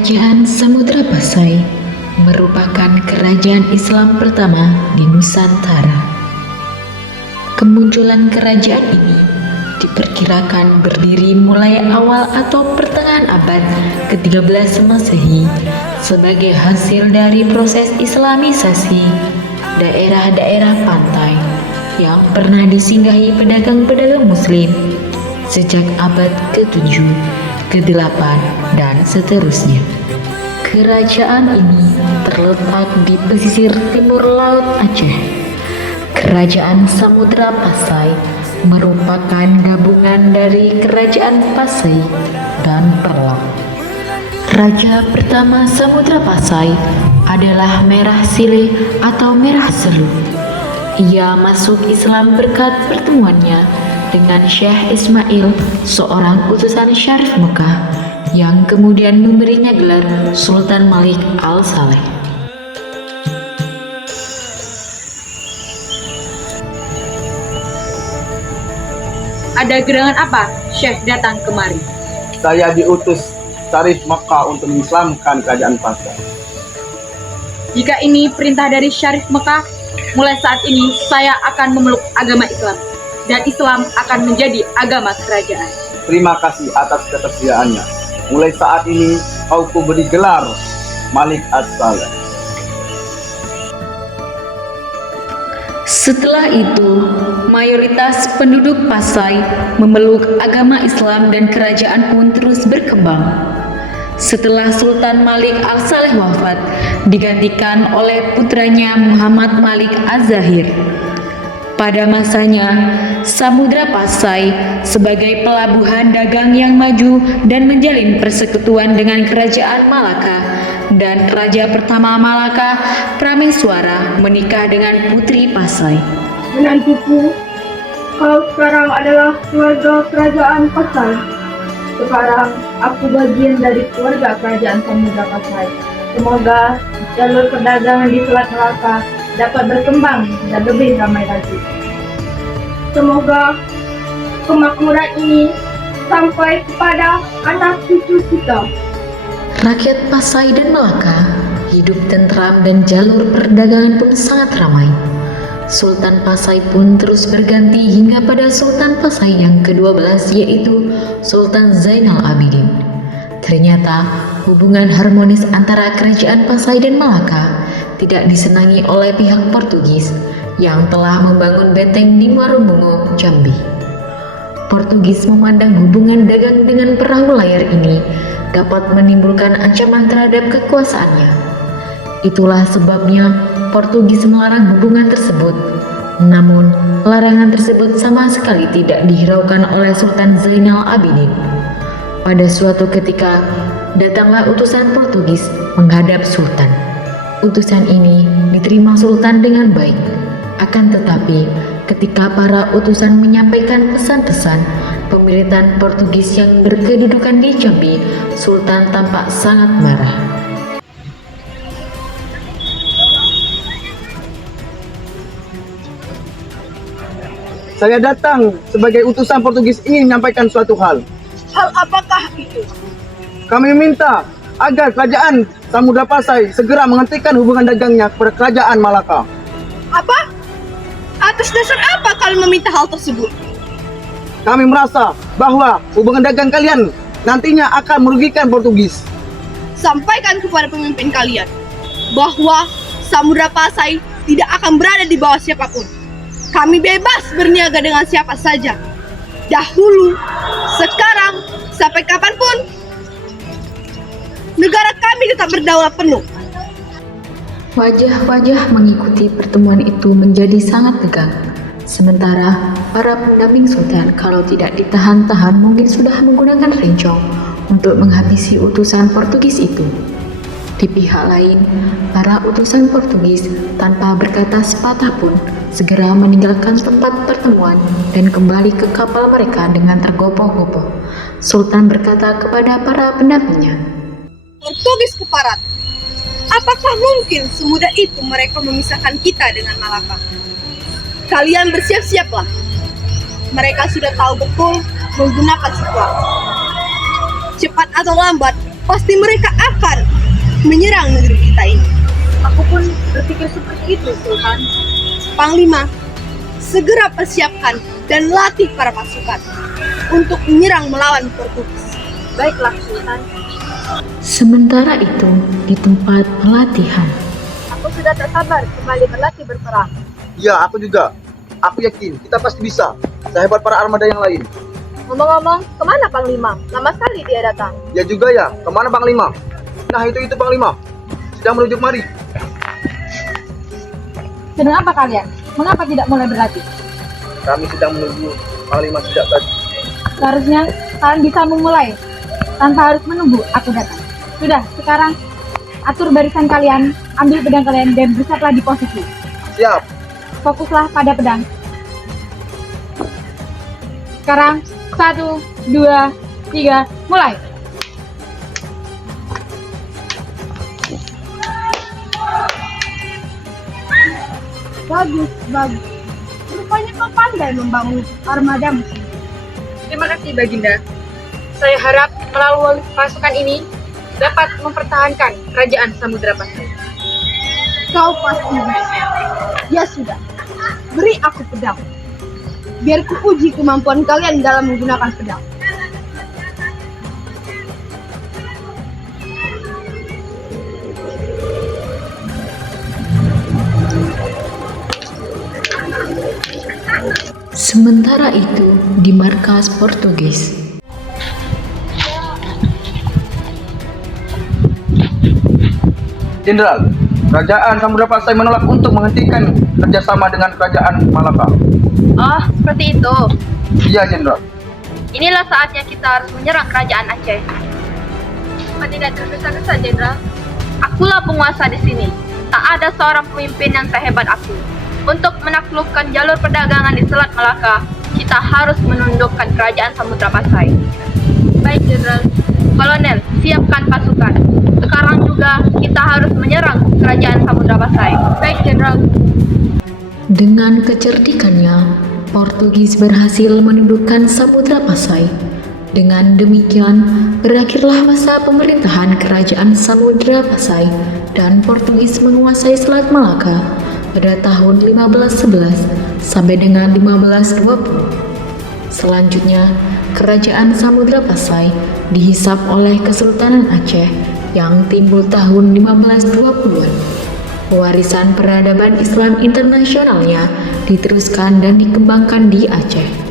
Kerajaan Samudra Pasai merupakan kerajaan Islam pertama di Nusantara. Kemunculan kerajaan ini diperkirakan berdiri mulai awal atau pertengahan abad ke-13 Masehi sebagai hasil dari proses Islamisasi daerah-daerah pantai yang pernah disinggahi pedagang-pedagang Muslim sejak abad ke-7, ke-8, dan seterusnya. Kerajaan ini terletak di pesisir timur Laut Aceh. Kerajaan Samudra Pasai merupakan gabungan dari Kerajaan Pasai dan Perlak. Raja pertama Samudra Pasai adalah Merah Sile atau Merah Selu. Ia masuk Islam berkat pertemuannya dengan Syekh Ismail, seorang utusan Syarif Mekah, yang kemudian memberinya gelar Sultan Malik Al-Saleh. Ada gerangan apa Syekh datang kemari? Saya diutus Syarif Mekah untuk mengislamkan kerajaan Pasai. Jika ini perintah dari Syarif Mekah, mulai saat ini saya akan memeluk agama Islam, dan Islam akan menjadi agama kerajaan. Terima kasih atas ketersediaannya. Mulai saat ini aku beri gelar Malik As-Saleh. Setelah itu, mayoritas penduduk Pasai memeluk agama Islam dan kerajaan pun terus berkembang. Setelah Sultan Malik Al-Saleh wafat, digantikan oleh putranya Muhammad Malik Az-Zahir. Pada masanya, Samudra Pasai sebagai pelabuhan dagang yang maju dan menjalin persekutuan dengan Kerajaan Malaka, dan Raja pertama Malaka, Prameswara, menikah dengan Putri Pasai. Menantuku, kau sekarang adalah keluarga Kerajaan Pasai. Sekarang aku bagian dari keluarga Kerajaan Samudra Pasai. Semoga jalur perdagangan di Selat Malaka dapat berkembang dan lebih ramai lagi. Semoga kemakmuran ini sampai kepada anak cucu kita. Rakyat Pasai dan Malaka hidup tentram dan jalur perdagangan pun sangat ramai. Sultan Pasai pun terus berganti hingga pada Sultan Pasai yang ke-12, yaitu Sultan Zainal Abidin. Ternyata hubungan harmonis antara Kerajaan Pasai dan Malaka tidak disenangi oleh pihak Portugis yang telah membangun benteng di Muarubungo, Jambi. Portugis memandang hubungan dagang dengan perahu layar ini dapat menimbulkan ancaman terhadap kekuasaannya. Itulah sebabnya Portugis melarang hubungan tersebut. Namun, larangan tersebut sama sekali tidak dihiraukan oleh Sultan Zainal Abidin. Pada suatu ketika, datanglah utusan Portugis menghadap Sultan. Utusan ini diterima Sultan dengan baik. Akan tetapi, ketika para utusan menyampaikan pesan-pesan pemerintahan Portugis yang berkedudukan di Jambi, Sultan tampak sangat marah. Saya datang sebagai utusan Portugis ingin menyampaikan suatu hal. Hal apakah itu? Kami meminta agar kerajaan Samudra Pasai segera menghentikan hubungan dagangnya kepada kerajaan Malaka. Apa? Atas dasar apa kalian meminta hal tersebut? Kami merasa bahwa hubungan dagang kalian nantinya akan merugikan Portugis. Sampaikan kepada pemimpin kalian bahwa Samudra Pasai tidak akan berada di bawah siapapun. Kami bebas berniaga dengan siapa saja. Dahulu, sekarang, sampai kapanpun, negara kami tetap berdaulat penuh. Wajah-wajah mengikuti pertemuan itu menjadi sangat tegang. Sementara para pendamping Sultan kalau tidak ditahan-tahan mungkin sudah menggunakan rencong untuk menghabisi utusan Portugis itu. Di pihak lain, para utusan Portugis tanpa berkata sepatah pun segera meninggalkan tempat pertemuan dan kembali ke kapal mereka dengan tergopoh-gopoh. Sultan berkata kepada para pendampingnya, Portugis keparat, apakah mungkin semudah itu mereka memisahkan kita dengan Malaka? Kalian bersiap-siaplah. Mereka sudah tahu betul menggunakan situasi. Cepat atau lambat, pasti mereka akan menyerang negeri kita ini. Aku pun berpikir seperti itu, Sultan. Panglima, segera persiapkan dan latih para pasukan untuk menyerang melawan Portugis. Baiklah, Sultan. Sementara itu, di tempat pelatihan, Aku sudah tak sabar kembali berlatih berperang. Ya, aku juga. Aku yakin kita pasti bisa. Sehebat para armada yang lain. Ngomong-ngomong, kemana Panglima? Lama sekali dia datang. Ya juga ya, kemana Panglima? Nah itu Panglima. Sedang menuju kemari. Sedang apa kalian? Mengapa tidak mulai berlatih? Kami sedang menunggu Panglima sejak tadi. Seharusnya kalian bisa memulai tanpa harus menunggu aku datang. Sudah, sekarang atur barisan kalian, ambil pedang kalian dan bersiaplah di posisi. Siap. Fokuslah pada pedang. Sekarang 1, 2, 3, mulai. Bagus, bagus. Rupanya kau pandai membangun armadamu. Terima kasih Baginda. Saya harap melalui pasukan ini dapat mempertahankan kerajaan Samudra Pasai. Kau pasti bisa. Ya sudah, beri aku pedang. Biar kuuji kemampuan kalian dalam menggunakan pedang. sementara itu di markas Portugis, Jenderal, Kerajaan Samudra Pasai menolak untuk menghentikan kerjasama dengan Kerajaan Malaka. Oh, seperti itu. Iya, Jenderal. Inilah saatnya kita harus menyerang kerajaan Aceh. Apa tidak tergesa-gesa, Jenderal? Akulah penguasa di sini. Tak ada seorang pemimpin yang sehebat aku. Untuk menaklukkan jalur perdagangan di Selat Malaka, kita harus menundukkan kerajaan Samudra Pasai. Baik, Jenderal. Kolonel, siapkan pasukan. Sekarang juga kita harus menyerang kerajaan Samudra Pasai. Baik, Jenderal. dengan kecerdikannya, Portugis berhasil menundukkan Samudra Pasai. Dengan demikian, berakhirlah masa pemerintahan kerajaan Samudra Pasai dan Portugis menguasai Selat Malaka pada tahun 1511 sampai dengan 1520. Selanjutnya, kerajaan Samudra Pasai dihisap oleh Kesultanan Aceh yang timbul tahun 1520-an. Warisan peradaban Islam internasionalnya diteruskan dan dikembangkan di Aceh.